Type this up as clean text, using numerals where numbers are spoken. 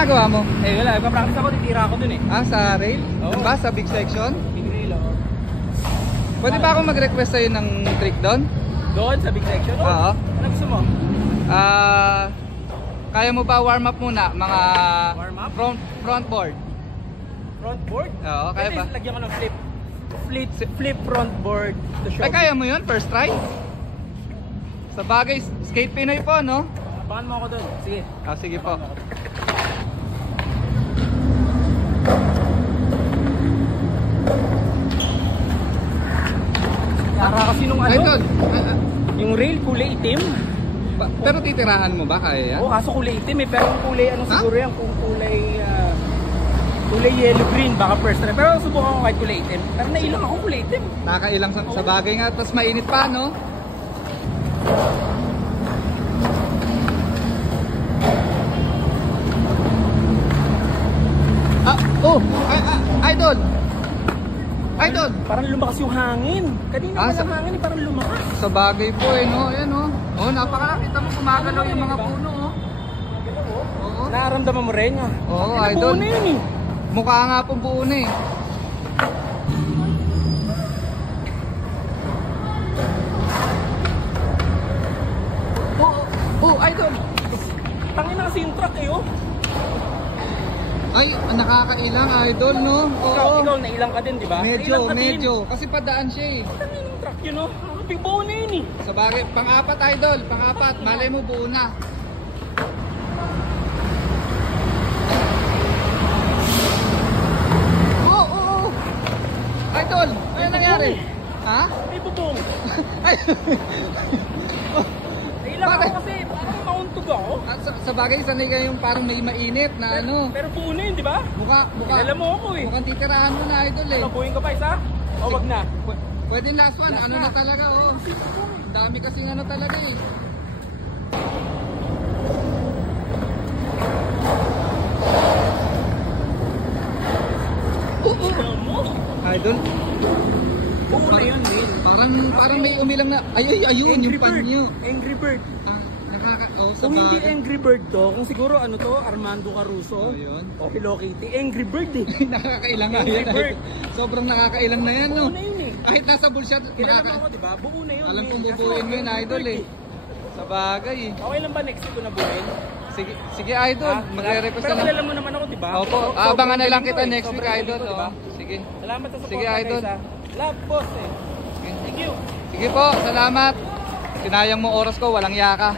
ginagawa mo? Eh wala, nagpa-practice ako, titira ako dun eh. Ah, sa rail? Oo. Ba? Sa big section? Big rail ako. Pwede ba ako mag-request sa'yo ng trick doon? Doon sa big section? Oo. Ano gusto mo? Kaya mo ba warm up muna? Mga Warm up? front board? Front board? Oo, kaya Pwede ba? lagyan ko ng flip front board to show. Ay, kaya mo yun? First try? Sa bagay, skate Pinoy po, no? Abangan mo ako doon. Sige. Ah, sige po. Para kasi nung ano, Ay, doon. yung rail kulay itim. Pero titirahan mo ba? Kaya yan? Oo, kaso kulay itim eh. Pero yung kulay, ano siguro yan, kung kulay yellow green, baka first try. Pero subukan ko kahit kulay itim. Pero nailang ako kulay itim. Nakakailang sa bagay nga, tapos mainit pa, no? Idol! Idol! Parang lumakas yung hangin. Kanina pa sa yung hangin eh, parang lumakas. Sa bagay po eh, no? Ayan, oh. Oh, napakakita mo gumagalaw yung mga puno, oh. Oo. Nararamdaman mo rin ah. Oo, Ay, idol. nabuo na yun eh. Mukha nga pong buo na eh. Oh, idol! Tangin na kasi yung truck eh oh. Ay, nakakailang idol, no? Ikaw nailang ka din, di ba? Medyo. Kasi padaan siya eh. Tangin yung truck yun oh. Buo na yun eh. Sa bagay, pang-apat idol, pang-apat. Malay mo buo na. Oo. Idol, ano nangyari? Ha? May bubong. Ay, Nailang ako kasi parang mauntog ako. sa bagay, sanay kayong parang may mainit na ano. Pero buo na yun, di ba? Mukha. Kilala mo ako eh. Mukhang titirahan mo na idol eh. Buuin ka pa isa? O wag na? Pwede last one, Last ano na. na talaga, oh. Dami kasing ano talaga eh. Ikaw mo? Idol, Buo na yun, Min. parang may umilang na, ayun, yung panyo. Angry Bird. Sa Kung hindi bagay. Angry Bird to, kung siguro ano to, Armando Caruso, Oh, yun. o Hello Kitty, Angry Bird eh. Nakakailang nga Angry yan. Bird. Sobrang nakakailang na yan, no? Buo na yun eh. Kahit nasa bullshit, Kilala mo ako, di ba? Buo na yun. alam Min. kong Kaso bubuin mo yun, Angry idol Bird eh. Sa bagay eh. Okay lang ba next week ko na buuin? Sige idol, magre-request Pero na lang. kilala mo naman ako, di ba? Opo, Sobrang abangan na lang galing kita ko eh. next week, Sobrang idol. galing ko, di ba? Sige. Salamat sa support. Sige, idol. Love, boss eh. Thank you. Sige po, salamat. Sinayang mo oras ko, walang yaka.